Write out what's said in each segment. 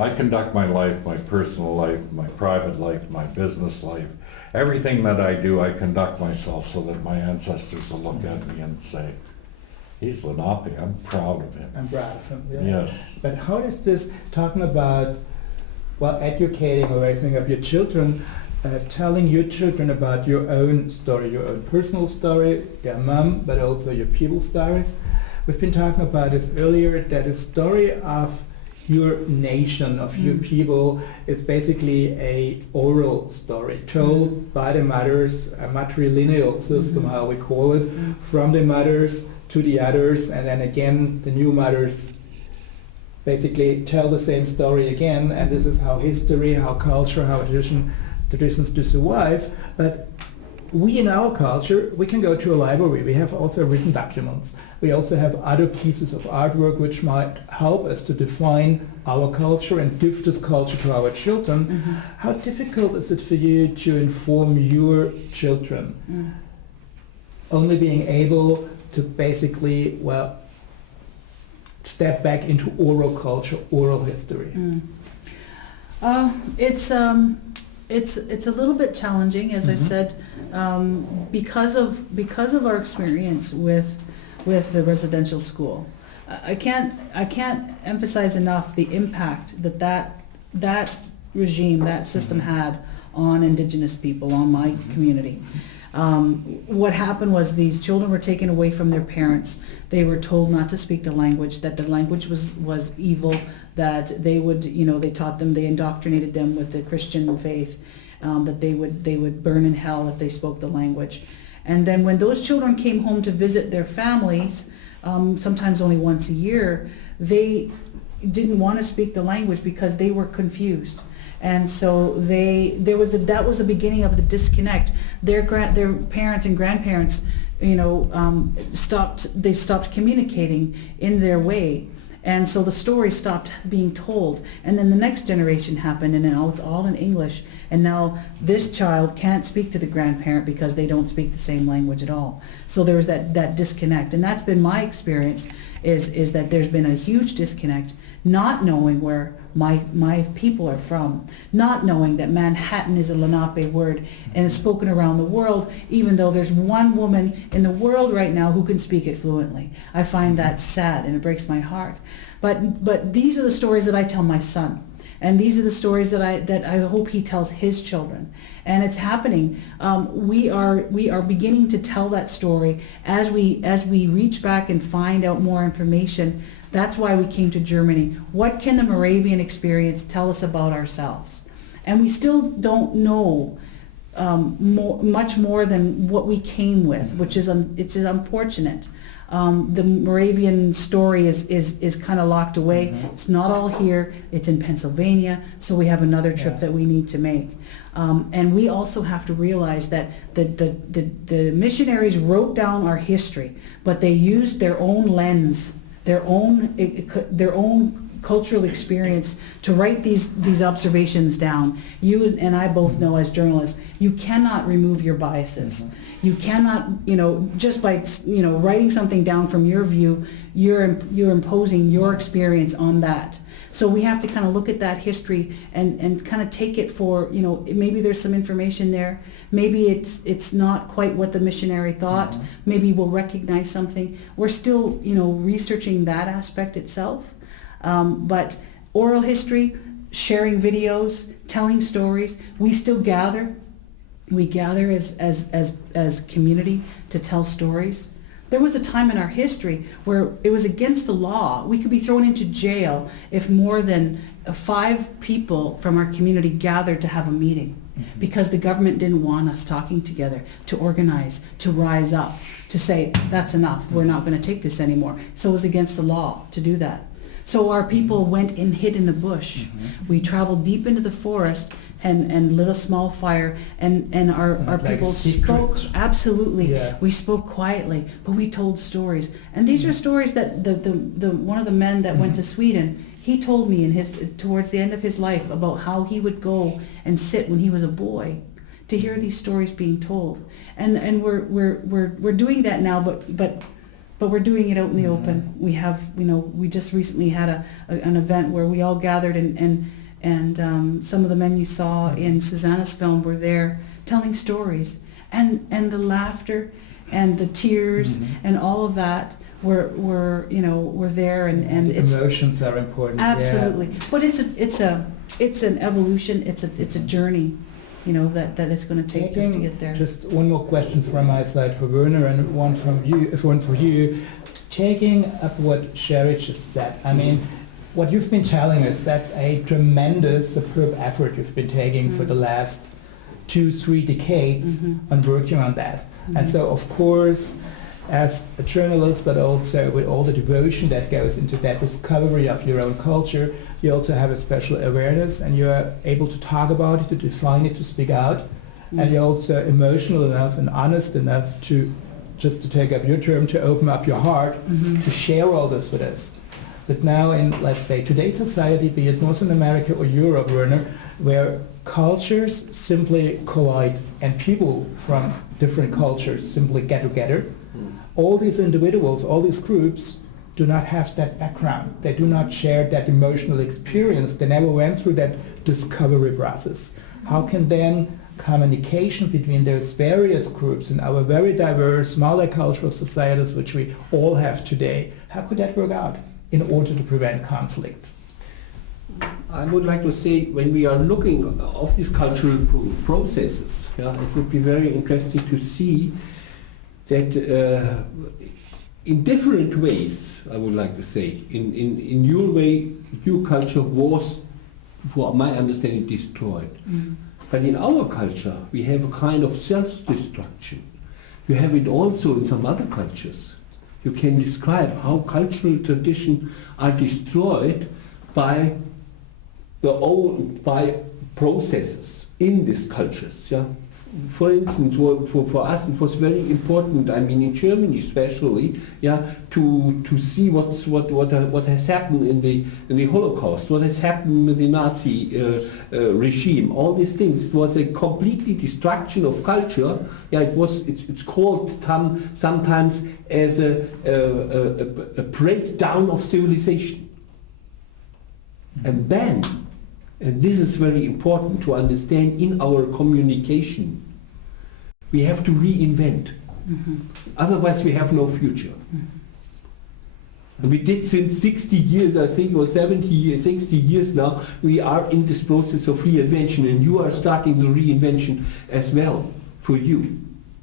I conduct my life, my personal life, my private life, my business life. Everything that I do, I conduct myself so that my ancestors will look at me and say, he's Lenape, I'm proud of him. I'm proud of him, yeah. Yes. But how is this, talking about, well, educating or raising up your children, telling your children about your own story, your own personal story, your mom, but also your people's stories. We've been talking about this earlier, that the story of your nation, of your people, is basically a oral story told by the mothers, a matrilineal system, how we call it, from the mothers to the others, and then again the new mothers basically tell the same story again, and this is how history, how culture, how traditions do survive. But we in our culture, we can go to a library, we have also written documents, we also have other pieces of artwork which might help us to define our culture and give this culture to our children. How difficult is it for you to inform your children? Only being able to basically, well, step back into oral culture, oral history. It's a little bit challenging, as I said, because of our experience with the residential school. I can't emphasize enough the impact that regime, that system had on Indigenous people, on my community. What happened was these children were taken away from their parents. They were told not to speak the language, that the language was evil, that they would, they taught them, they indoctrinated them with the Christian faith, that they would burn in hell if they spoke the language. And then when those children came home to visit their families, sometimes only once a year, they didn't want to speak the language because they were confused. And so that was the beginning of the disconnect. Their parents and grandparents, stopped communicating in their way. And so the story stopped being told. And then the next generation happened, and now it's all in English. And now this child can't speak to the grandparent because they don't speak the same language at all. So there's that disconnect. And that's been my experience, is that there's been a huge disconnect, not knowing where my people are from, not knowing that Manhattan is a Lenape word and is spoken around the world, even though there's one woman in the world right now who can speak it fluently. I find that sad, and it breaks my heart. But these are the stories that I tell my son, and these are the stories that I hope he tells his children. And it's happening. We are beginning to tell that story as we reach back and find out more information. That's why we came to Germany. What can the Moravian experience tell us about ourselves? And we still don't know much more than what we came with, which is unfortunate. The Moravian story is kind of locked away. It's not all here. It's in Pennsylvania, so we have another trip that we need to make. And we also have to realize that the missionaries wrote down our history, but they used their own lens, their own cultural experience to write these observations down. You and I both know as journalists, you cannot remove your biases. You cannot, just by writing something down from your view, you're imposing your experience on that. So we have to kind of look at that history and kind of take it for, maybe there's some information there. Maybe it's not quite what the missionary thought. Maybe we'll recognize something. We're still, researching that aspect itself. But oral history, sharing videos, telling stories, we still gather. We gather as community to tell stories. There was a time in our history where it was against the law. We could be thrown into jail if more than 5 people from our community gathered to have a meeting, because the government didn't want us talking together, to organize, to rise up, to say, that's enough, we're not going to take this anymore. So it was against the law to do that. So our people went and hid in the bush. We traveled deep into the forest and lit a small fire, and our like people spoke. Absolutely. Yeah. We spoke quietly, but we told stories. And these are stories that the one of the men that went to Sweden, he told me towards the end of his life about how he would go and sit when he was a boy to hear these stories being told. And we're doing that now, but but we're doing it out in the open. We have, we just recently had an event where we all gathered, and some of the men you saw in Susanna's film were there telling stories, and the laughter and the tears and all of that were there, and it's emotions are important. absolutely. Yeah. But it's an evolution. It's a journey, that it's going to take just to get there. Just one more question from my side for Werner, and one for you. Taking up what Sherry just said, I mean, what you've been telling us, that's a tremendous, superb effort you've been taking for the last 2-3 decades on working on that. And so, of course, as a journalist, but also with all the devotion that goes into that discovery of your own culture, you also have a special awareness, and you're able to talk about it, to define it, to speak out, and you're also emotional enough and honest enough to, just to take up your term, to open up your heart, to share all this with us. But now in, let's say, today's society, be it North America or Europe, Werner, where cultures simply collide and people from different cultures simply get together, all these individuals, all these groups do not have that background. They do not share that emotional experience. They never went through that discovery process. How can then communication between those various groups in our very diverse multicultural societies, which we all have today, how could that work out in order to prevent conflict? I would like to say, when we are looking at these cultural processes, it would be very interesting to see that in different ways, I would like to say, in your way, your culture was, for my understanding, destroyed. But in our culture, we have a kind of self-destruction. You have it also in some other cultures. You can describe how cultural traditions are destroyed by processes in these cultures. Yeah? For instance, for us it was very important, I mean in Germany especially, to see what has happened in the Holocaust, what has happened with the Nazi regime, all these things. It was a completely destruction of culture. It's called sometimes as a breakdown of civilization. And then, and this is very important to understand in our communication, we have to reinvent. Otherwise we have no future. And we did since 60 years, I think, or 70 years, 60 years now, we are in this process of reinvention, and you are starting the reinvention as well for you,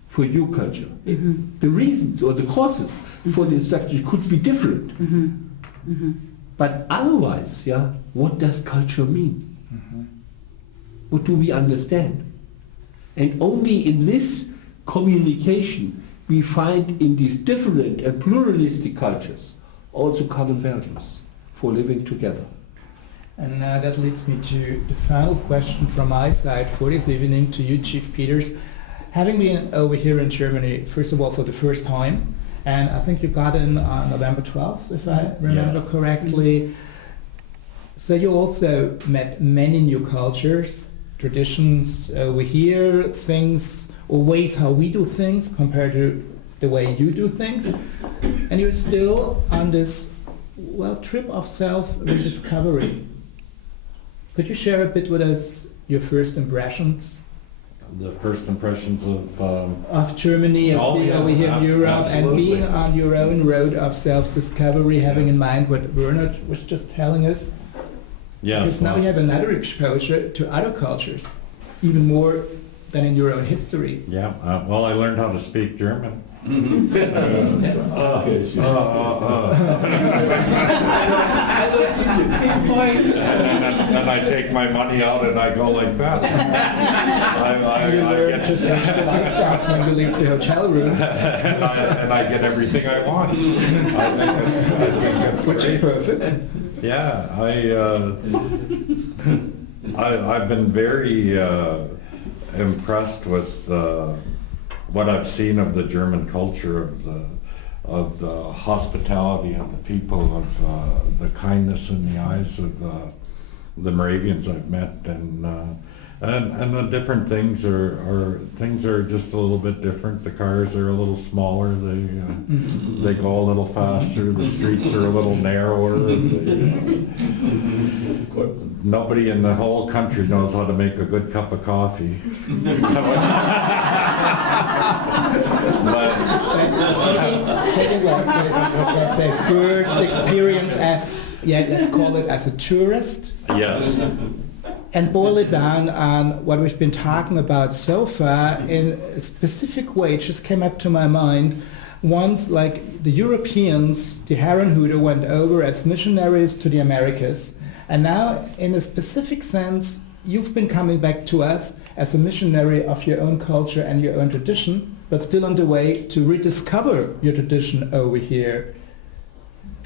for your culture. The reasons or the causes for the destruction could be different. But otherwise, what does culture mean? What do we understand? And only in this communication we find in these different and pluralistic cultures also common values for living together. And that leads me to the final question from my side for this evening to you, Chief Peters. Having been over here in Germany, first of all, for the first time, and I think you got in on November 12th, if I remember correctly. So you also met many new cultures, traditions over here, things or ways how we do things compared to the way you do things. And you're still on this, trip of self-rediscovery. Could you share a bit with us your first impressions? The first impressions Of Germany, of being over here in Europe, and being on your own road of self-discovery, having in mind what Werner was just telling us. Yes. Because now you have another exposure to other cultures, even more than in your own history. Yeah. Well, I learned how to speak German. And I take my money out and I go like that. you learn to switch the lights off when you leave the hotel room. and I get everything I want. I think that's Which great. is perfect. Yeah, I've been very impressed with what I've seen of the German culture, of the hospitality of the people, of the kindness in the eyes of the Moravians I've met, and And the different things are just a little bit different. The cars are a little smaller. They go a little faster. The streets are a little narrower. Nobody in the whole country knows how to make a good cup of coffee. Taking like this, let's say, first experience as, let's call it as a tourist, Yes. and boil it down on what we've been talking about so far in a specific way. It just came up to my mind. Once, like the Europeans, the Herrenhuter went over as missionaries to the Americas, and now, in a specific sense, you've been coming back to us as a missionary of your own culture and your own tradition, but still on the way to rediscover your tradition over here.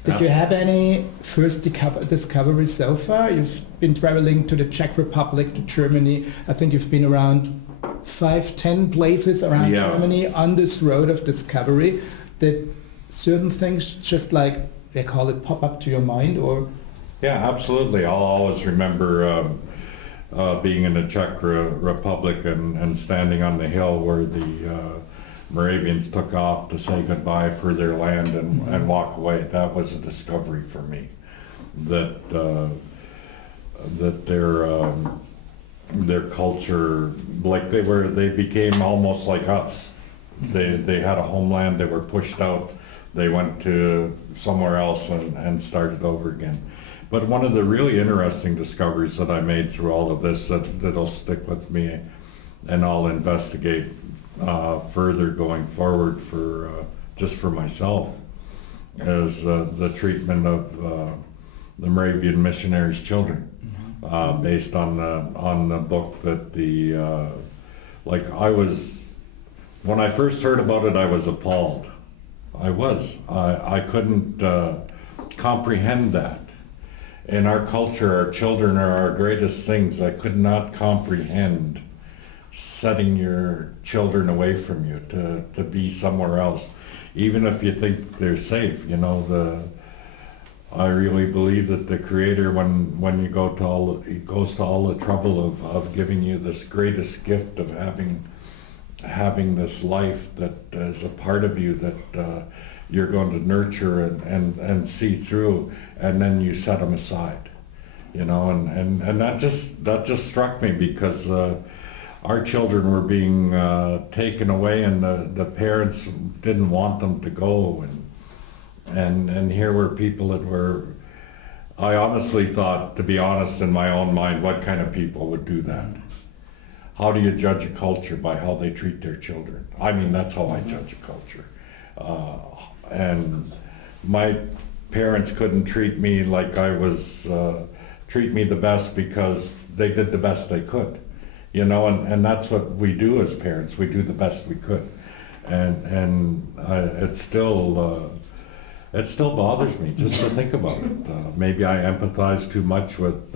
Did you have any first discoveries so far? You've been traveling to the Czech Republic, to Germany. I think you've been around 5-10 places around Germany on this road of discovery. Did certain things just like, they call it, pop up to your mind, or? Yeah, absolutely. I'll always remember being in the Czech Republic and standing on the hill where the Moravians took off to say goodbye for their land and walk away. That was a discovery for me, that their culture, like they became almost like us. They had a homeland. They were pushed out. They went to somewhere else and started over again. But one of the really interesting discoveries that I made through all of this that'll stick with me, and I'll investigate further going forward just for myself, is the treatment of the Moravian missionaries' children, based on the book that when I first heard about it, I was appalled. I couldn't comprehend that. In our culture, our children are our greatest things. I could not comprehend setting your children away from you to be somewhere else, even if you think they're safe. I really believe that the Creator, when you go to he goes to all the trouble of giving you this greatest gift of having this life that is a part of you that you're going to nurture and see through, and then you set them aside, and that just struck me, because our children were being taken away, and the parents didn't want them to go, and here were people that were, I honestly thought, to be honest, in my own mind, what kind of people would do that? How do you judge a culture? By how they treat their children. I mean, that's how I judge a culture. And my parents couldn't treat me like I was, treat me the best because they did the best they could, and that's what we do as parents. We do the best we could. And it still bothers me just to think about it. Maybe I empathize too much with